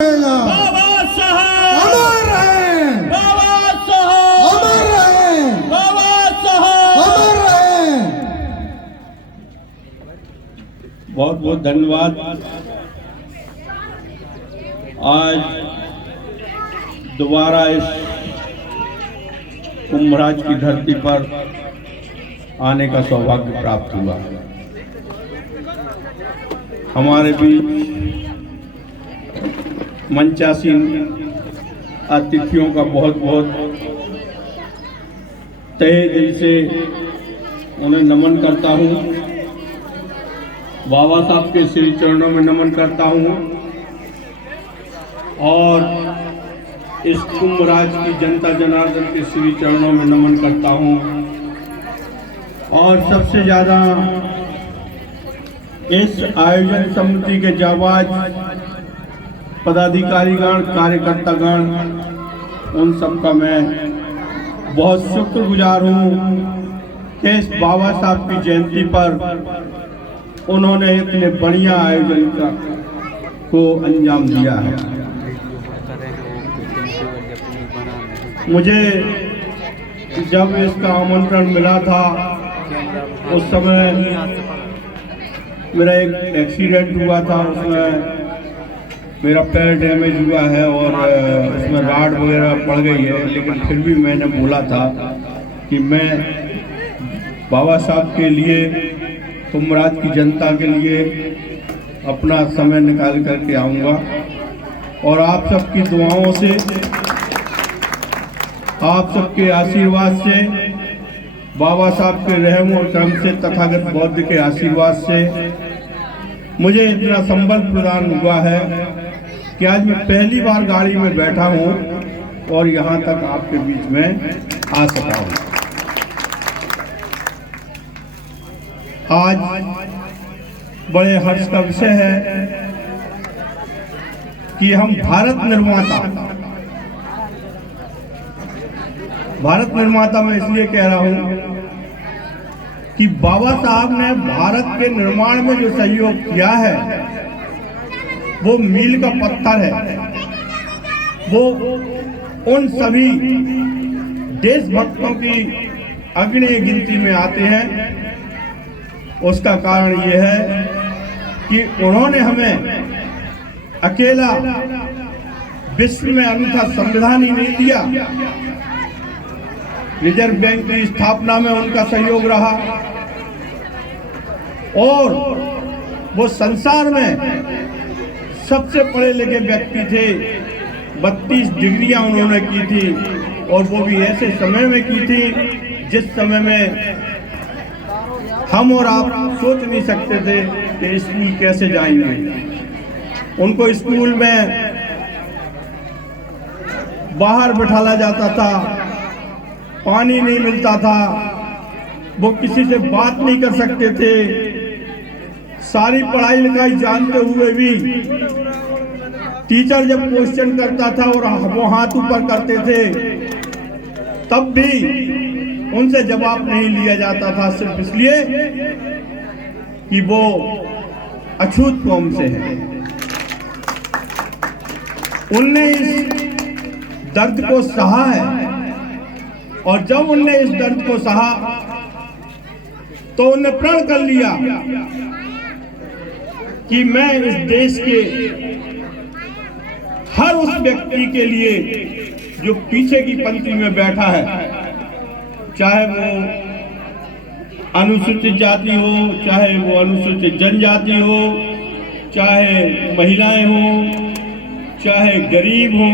बाबा साहब अमर रहे, बाबा साहब अमर रहे, बाबा साहब अमर रहे। बहुत बहुत धन्यवाद। आज दोबारा इस कुंभराज की धरती पर आने का सौभाग्य प्राप्त हुआ। हमारे बीच मंचासीन अतिथियों का बहुत बहुत तहे दिल से उन्हें नमन करता हूँ। बाबा साहब के श्री चरणों में नमन करता हूँ और इस कुंभराज की जनता जनार्दन के श्री चरणों में नमन करता हूँ। और सबसे ज़्यादा इस आयोजन समिति के जाबाज पदाधिकारीगण, कार्यकर्तागण, उन सब का मैं बहुत शुक्रगुजार हूँ कि इस बाबा साहब की जयंती पर उन्होंने इतने बढ़िया आयोजन को अंजाम दिया है। मुझे जब इसका आमंत्रण मिला था उस समय मेरा एक एक्सीडेंट हुआ था, उसमें मेरा पैर डैमेज हुआ है और उसमें राड वगैरह पड़ गई है, लेकिन फिर भी मैंने बोला था कि मैं बाबा साहब के लिए, कुंभराज की जनता के लिए अपना समय निकाल करके आऊँगा। और आप सबकी दुआओं से, आप सबके आशीर्वाद से, बाबा साहब के रहम और करम से, तथागत बौद्ध के आशीर्वाद से मुझे इतना संबल प्रदान हुआ है कि आज मैं पहली बार गाड़ी में बैठा हूँ और यहाँ तक आपके बीच में आ सका हूँ। आज बड़े हर्ष का विषय है कि हम भारत निर्माता में इसलिए कह रहा हूँ कि बाबा साहब ने भारत के निर्माण में जो सहयोग किया है वो मील का पत्थर है। वो उन सभी देशभक्तों की अग्रणी गिनती में आते हैं। उसका कारण ये है कि उन्होंने हमें अकेला विश्व में अनूठा संविधान ही नहीं दिया, रिजर्व बैंक की स्थापना में उनका सहयोग रहा और वो संसार में सबसे पढ़े लिखे व्यक्ति थे। 32 डिग्रियां उन्होंने की थी और वो भी ऐसे समय में की थी जिस समय में हम और आप सोच नहीं सकते थे कि स्कूल कैसे जाएंगे। उनको स्कूल में बाहर बिठाला जाता था, पानी नहीं मिलता था, वो किसी से बात नहीं कर सकते थे। सारी पढ़ाई लिखाई जानते हुए भी टीचर जब क्वेश्चन करता था और वो हाथ ऊपर करते थे तब भी उनसे जवाब नहीं लिया जाता था, सिर्फ इसलिए कि वो अछूत कौम से हैं। उनने इस दर्द को सहा है और जब उनने इस दर्द को सहा तो उन्हें प्रण कर लिया कि मैं इस देश के हर उस व्यक्ति के लिए जो पीछे की पंक्ति में बैठा है, चाहे वो अनुसूचित जाति हो, चाहे वो अनुसूचित जनजाति हो, चाहे महिलाएं हो, चाहे गरीब हो,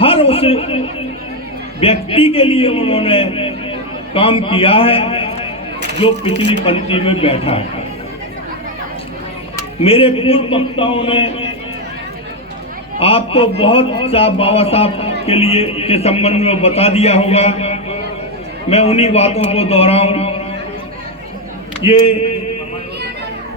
हर उस व्यक्ति के लिए उन्होंने काम किया है जो पिछली पंक्ति में बैठा है। मेरे पूर्व वक्ताओं ने आपको बहुत सा बाबा साहब के लिए के संबंध में बता दिया होगा। मैं उन्हीं बातों को दोहराऊं। ये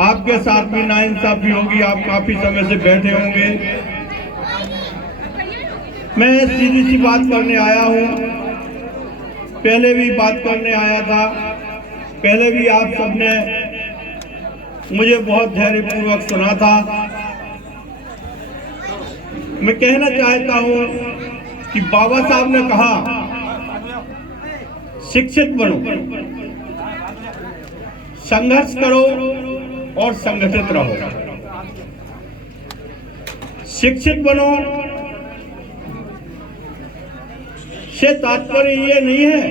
आपके साथ भी नाइंसाफी होगी, आप काफी समय से बैठे होंगे। मैं सीधी सी बात करने आया हूँ, पहले भी बात करने आया था, पहले भी आप सबने मुझे बहुत धैर्यपूर्वक सुना था। मैं कहना चाहता हूं कि बाबा साहब ने कहा शिक्षित बनो, संघर्ष करो और संगठित रहो। शिक्षित बनो से तात्पर्य ये नहीं है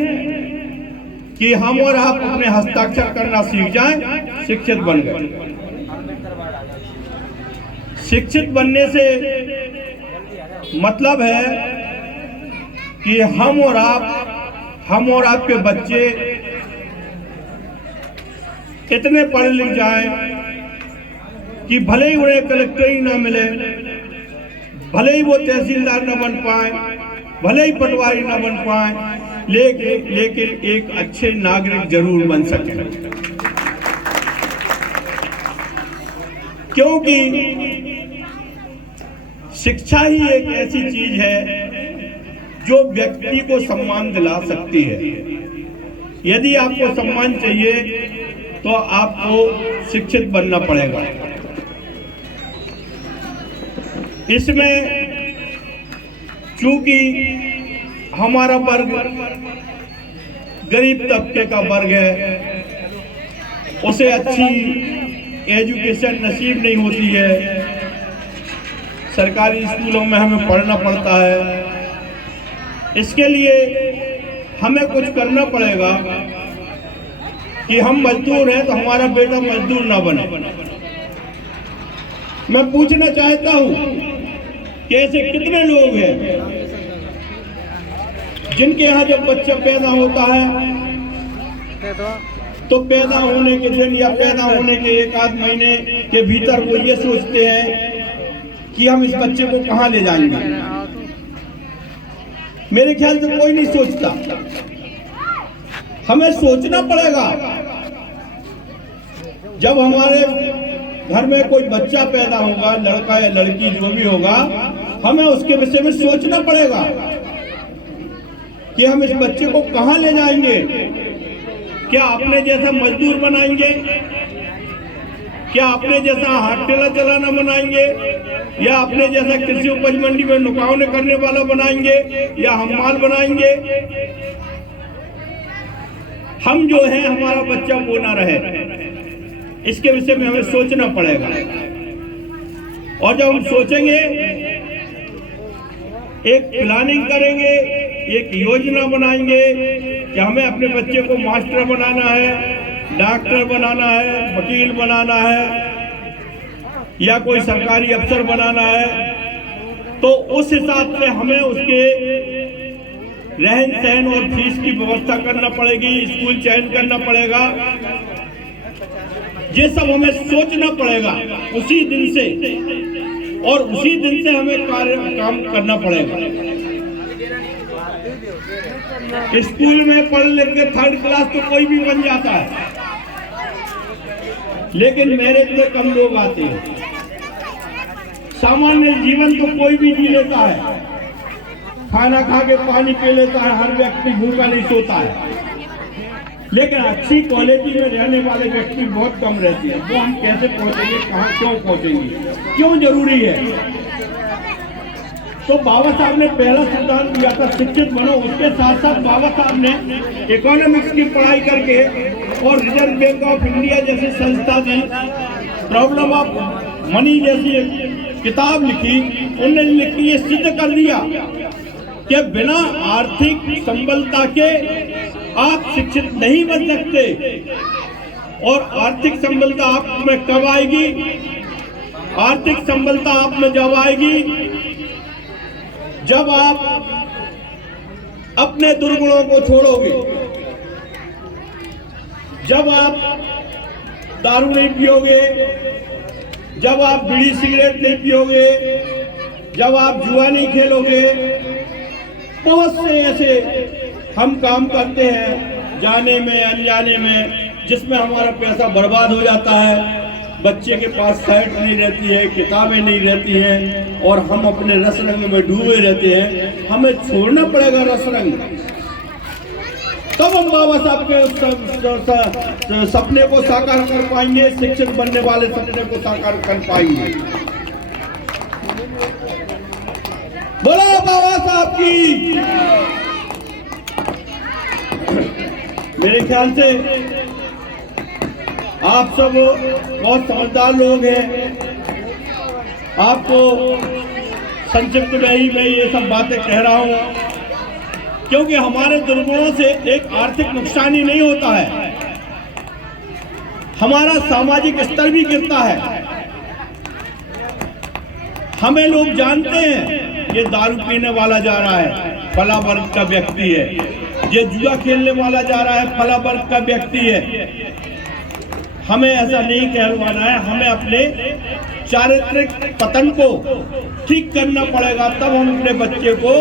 कि हम और आप अपने हस्ताक्षर करना सीख जाएं, शिक्षित बन गए। शिक्षित बनने से मतलब है कि हम और आपके बच्चे इतने पढ़े लिख जाएं कि भले ही उन्हें कलेक्टर ही ना मिले, भले ही वो तहसीलदार न बन पाए, भले ही पटवारी न बन पाए, लेकिन एक अच्छे नागरिक जरूर बन सके। क्योंकि शिक्षा ही एक ऐसी चीज है जो व्यक्ति को सम्मान दिला सकती है। यदि आपको सम्मान चाहिए तो आपको शिक्षित बनना पड़ेगा। इसमें चूंकि हमारा वर्ग गरीब तबके का वर्ग है, उसे अच्छी एजुकेशन नसीब नहीं होती है, सरकारी स्कूलों में हमें पढ़ना पड़ता है। इसके लिए हमें कुछ करना पड़ेगा कि हम मजदूर हैं तो हमारा बेटा मजदूर ना बने। मैं पूछना चाहता हूं कि ऐसे कितने लोग हैं जिनके यहाँ जब बच्चा पैदा होता है तो पैदा होने के दिन या पैदा होने के एक आध महीने के भीतर वो ये सोचते हैं कि हम इस बच्चे को कहाँ ले जाएंगे। मेरे ख्याल से कोई नहीं सोचता। हमें सोचना पड़ेगा। जब हमारे घर में कोई बच्चा पैदा होगा, लड़का या लड़की जो भी होगा, हमें उसके विषय में सोचना पड़ेगा कि हम इस बच्चे को कहाँ ले जाएंगे। क्या अपने जैसा मजदूर बनाएंगे, क्या अपने जैसा हाथ ठेला चलाना बनाएंगे, या अपने जैसा कृषि उपज मंडी में नुकावने करने वाला बनाएंगे, या हमाल बनाएंगे। हम जो है हमारा बच्चा वो ना रहे, इसके विषय में हमें सोचना पड़ेगा। और जब हम सोचेंगे, एक प्लानिंग करेंगे, एक योजना बनाएंगे कि हमें अपने बच्चे को मास्टर बनाना है, डॉक्टर बनाना है, वकील बनाना है, या कोई सरकारी अफसर बनाना है, तो उस हिसाब से हमें उसके रहन सहन और फीस की व्यवस्था करना पड़ेगी, स्कूल चयन करना पड़ेगा। ये सब हमें सोचना पड़ेगा उसी दिन से, और उसी दिन से हमें काम करना पड़ेगा। स्कूल में पढ़ लिख के थर्ड क्लास तो कोई भी बन जाता है, लेकिन मेरे से कम लोग आते हैं। सामान्य जीवन तो कोई भी जी लेता है, खाना खा के पानी पी लेता है, हर व्यक्ति भूखा नहीं सोता है, लेकिन अच्छी क्वालिटी में रहने वाले व्यक्ति बहुत कम रहते हैं। वो हम कैसे पहुंचेंगे, कहाँ क्यों पहुंचेंगे, क्यों जरूरी है। तो बाबा साहब ने पहला सिद्धांत दिया था शिक्षित बनो। उसके साथ साथ बाबा साहब ने इकोनॉमिक्स की पढ़ाई करके और रिजर्व बैंक ऑफ इंडिया जैसी संस्था दी, प्रॉब्लम ऑफ मनी जैसी एक किताब लिखी। उन्होंने लिख के ये सिद्ध कर दिया कि बिना आर्थिक संबलता के आप शिक्षित नहीं बन सकते। और आर्थिक संबलता आप में कब आएगी? आर्थिक संबलता आप में जब आएगी जब आप अपने दुर्गुणों को छोड़ोगे, जब आप दारू नहीं पियोगे, जब आप बीड़ी सिगरेट नहीं पियोगे, जब आप जुआ नहीं खेलोगे। बहुत से ऐसे हम काम करते हैं जाने में अनजाने में, जिसमें हमारा पैसा बर्बाद हो जाता है। बच्चे के पास साइट नहीं रहती है, किताबें नहीं रहती हैं, और हम अपने रस रंग में डूबे रहते हैं। हमें छोड़ना पड़ेगा रस रंग, तब हम बाबा साहब के सपने को साकार कर पाएंगे, शिक्षित बनने वाले सपने को साकार कर पाएंगे। बोलो बाबा साहब की। मेरे ख्याल से आप सब बहुत समझदार लोग हैं। आपको संक्षिप्त में ही मैं ये सब बातें कह रहा हूं, क्योंकि हमारे दुर्गुणों से एक आर्थिक नुकसान ही नहीं होता है, हमारा सामाजिक स्तर भी गिरता है। हमें लोग जानते हैं ये दारू पीने वाला जा रहा है, फला वर्ग का व्यक्ति है, ये जुआ खेलने वाला जा रहा है, फला वर्ग का व्यक्ति है। हमें ऐसा नहीं कहलवाना है, हमें अपने चारित्रिक पतन को ठीक करना पड़ेगा, तब हम अपने बच्चे को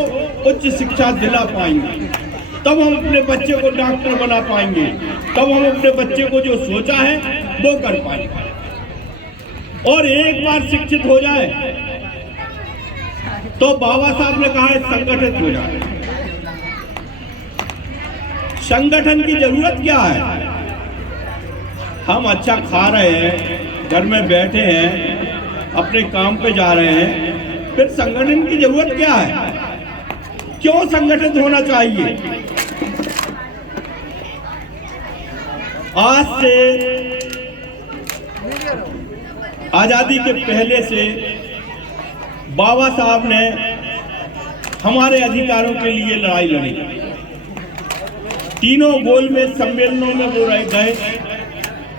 उच्च शिक्षा दिला पाएंगे, तब हम अपने बच्चे को डॉक्टर बना पाएंगे, तब हम अपने बच्चे को जो सोचा है वो कर पाएंगे। और एक बार शिक्षित हो जाए तो बाबा साहब ने कहा है संगठित हो जाए। संगठन की जरूरत क्या है? हम अच्छा खा रहे हैं, घर में बैठे हैं, अपने काम पे जा रहे हैं, फिर संगठन की जरूरत क्या है? क्यों संगठित होना चाहिए? आज से आजादी के पहले से बाबा साहब ने हमारे अधिकारों के लिए लड़ाई लड़ी। तीनों गोल में सम्मेलनों में वो रह गए,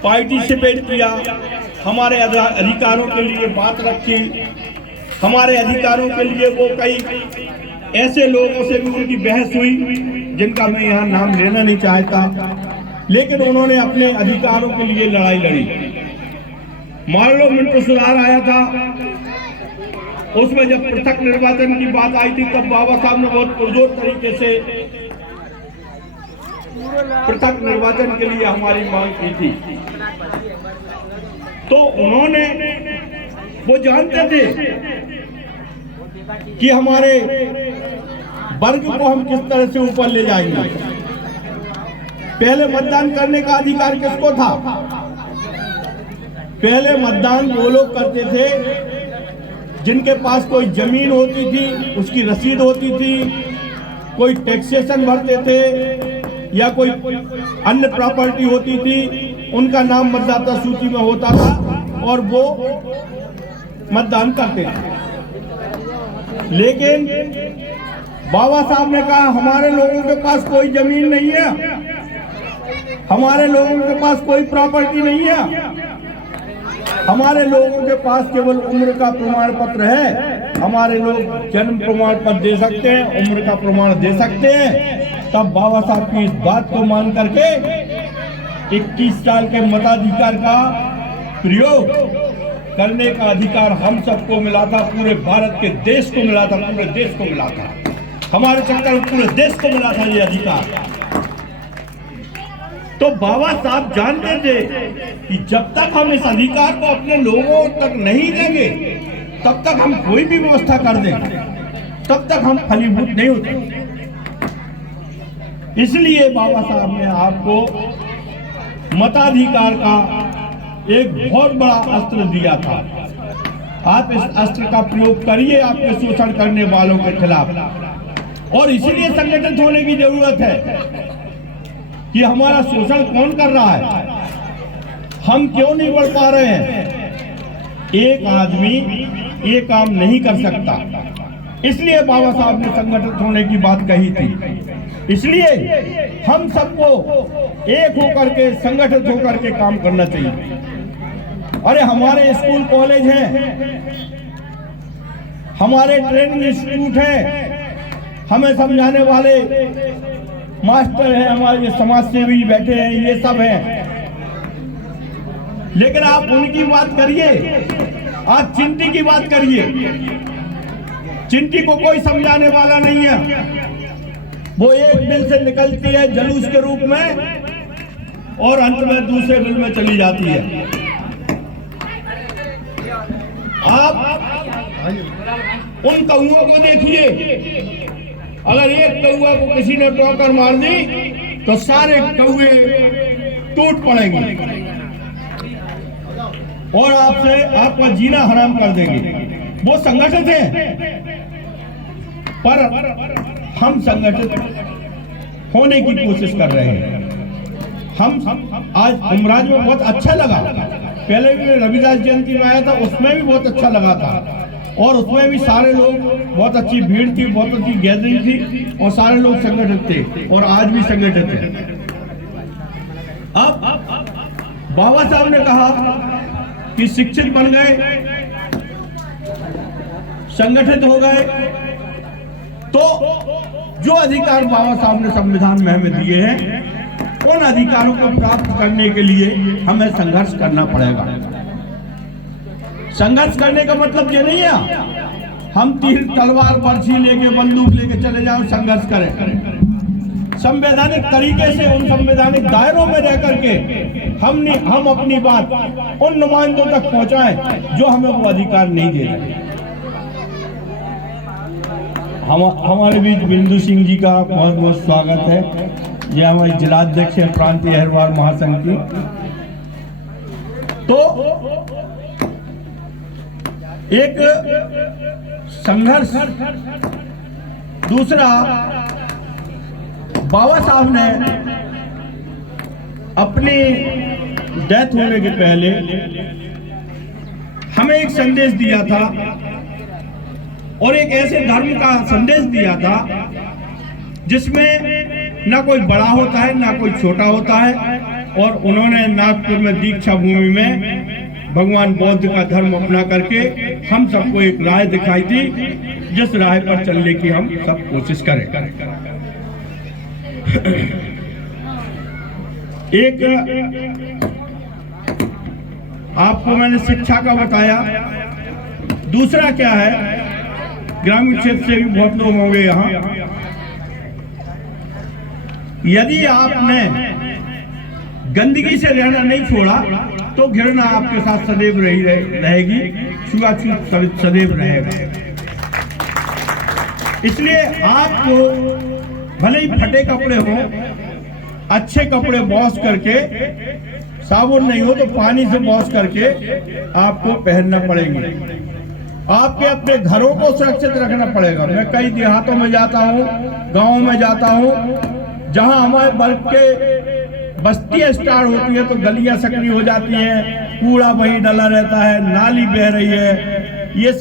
पार्टिसिपेट किया, हमारे अधिकारों के लिए बात रखी, हमारे अधिकारों के लिए वो कई ऐसे लोगों से भी उनकी बहस हुई जिनका मैं यहाँ नाम लेना नहीं चाहता, लेकिन उन्होंने अपने अधिकारों के लिए लड़ाई लड़ी। मान लो मिंटो सुधार आया था, उसमें जब पृथक निर्वाचन की बात आई थी तब बाबा साहब ने बहुत पुरजोर तरीके से पृथक निर्वाचन के लिए हमारी मांग की थी। तो उन्होंने, वो जानते थे कि हमारे वर्ग को हम किस तरह से ऊपर ले जाएंगे। पहले मतदान करने का अधिकार किसको था? पहले मतदान वो लोग करते थे जिनके पास कोई जमीन होती थी, उसकी रसीद होती थी, कोई टैक्सेशन भरते थे या कोई अन्य प्रॉपर्टी होती थी, उनका नाम मतदाता सूची में होता था और वो मतदान करते थे। लेकिन बाबा साहब ने कहा हमारे लोगों के पास कोई जमीन नहीं है, हमारे लोगों के पास कोई प्रॉपर्टी नहीं है, हमारे लोगों के पास केवल उम्र का प्रमाण पत्र है। हमारे लोग जन्म प्रमाण पत्र दे सकते हैं, उम्र का प्रमाण दे सकते हैं। तब बाबा साहब की इस बात को मान करके 21 साल के मताधिकार का प्रयोग करने का अधिकार हम सबको मिला था, पूरे भारत के देश को मिला था, पूरे देश को मिला था, हमारे चक्कर में पूरे देश को मिला था ये अधिकार। तो बाबा साहब जानते थे कि जब तक हम इस अधिकार को अपने लोगों तक नहीं देंगे तब तक हम कोई भी व्यवस्था कर देंगे, तब तक हम फलीभूत नहीं होते। इसलिए बाबा साहब ने आपको मताधिकार का एक बहुत बड़ा अस्त्र दिया था। आप इस अस्त्र का प्रयोग करिए आपके शोषण करने वालों के खिलाफ। और इसीलिए संगठित होने की जरूरत है कि हमारा शोषण कौन कर रहा है, हम क्यों नहीं बढ़ पा रहे हैं। एक आदमी ये काम नहीं कर सकता, इसलिए बाबा साहब ने संगठित होने की बात कही थी। इसलिए हम सबको एक होकर के, संगठित होकर के काम करना चाहिए। अरे हमारे स्कूल कॉलेज हैं, हमारे ट्रेनिंग इंस्टीट्यूट हैं, हमें समझाने वाले मास्टर हैं, हमारे समाज सेवी बैठे हैं, ये सब हैं। लेकिन आप उनकी बात करिए, आप चिंटी की बात करिए। चिंटी को कोई समझाने वाला नहीं है, वो एक बिल से निकलती है जलूस के रूप में और अंत में दूसरे बिल में चली जाती है। आप उन कौओं को देखिए, अगर एक कौआ को किसी ने टोकर मार दी तो सारे कौए टूट पड़ेंगे और आपसे आपका जीना हराम कर देंगे। वो संगठित है, पर हम संगठित होने की कोशिश कर रहे हैं। हम आज उमराज में बहुत अच्छा लगा, पहले भी रविदास जयंती में आया था, उसमें भी बहुत अच्छा लगा था, और उसमें भी सारे लोग, बहुत अच्छी भीड़ थी, बहुत अच्छी गैदरिंग थी, और सारे लोग संगठित थे, और आज भी संगठित है। अब बाबा साहब ने कहा कि शिक्षित बन गए, संगठित हो गए, तो जो अधिकार बाबा साहब ने संविधान में हमें दिए हैं, उन अधिकारों को प्राप्त करने के लिए हमें संघर्ष करना पड़ेगा। संघर्ष करने का मतलब ये नहीं है हम तीर तलवार बर्छी लेके बंदूक लेके चले जाओ संघर्ष करें। संवैधानिक तरीके से उन संवैधानिक दायरों में रह करके हम अपनी बात उन नुमाइंदों तक पहुंचाएं जो हमें वो अधिकार नहीं दे रहे। हमारे बीच बिंदु सिंह जी का बहुत बहुत स्वागत है। ये हमारे जिलाध्यक्ष है प्रांतीय अहिरवार महासंघ की। तो एक संघर्ष, दूसरा बाबा साहब ने अपनी डेथ होने के पहले हमें एक संदेश दिया था, और एक ऐसे धर्म का संदेश दिया था जिसमें ना कोई बड़ा होता है ना कोई छोटा होता है। और उन्होंने नागपुर में दीक्षा भूमि में भगवान बौद्ध का धर्म अपना करके हम सबको एक राह दिखाई थी, जिस राह पर चलने की हम सब कोशिश करें। एक आपको मैंने शिक्षा का बताया, दूसरा क्या है, ग्रामीण क्षेत्र से भी बहुत लोग होंगे यहाँ। यदि आपने गंदगी से रहना नहीं छोड़ा तो घृणा आपके साथ सदैव रहेगी, छुआछूत सदैव रहेगा। इसलिए आपको भले ही फटे कपड़े हो, अच्छे कपड़े वॉश करके, साबुन नहीं हो तो पानी से वॉश करके आपको पहनना पड़ेंगे। आपके अपने घरों को सुरक्षित रखना पड़ेगा। मैं कई देहातों में जाता हूँ, गाँवों में जाता हूँ, जहाँ हमारे वर्ग के बस्तियाँ स्टार्ट होती है तो गलियाँ सक्रिय हो जाती हैं, कूड़ा वहीं डला रहता है, नाली बह रही है, ये सब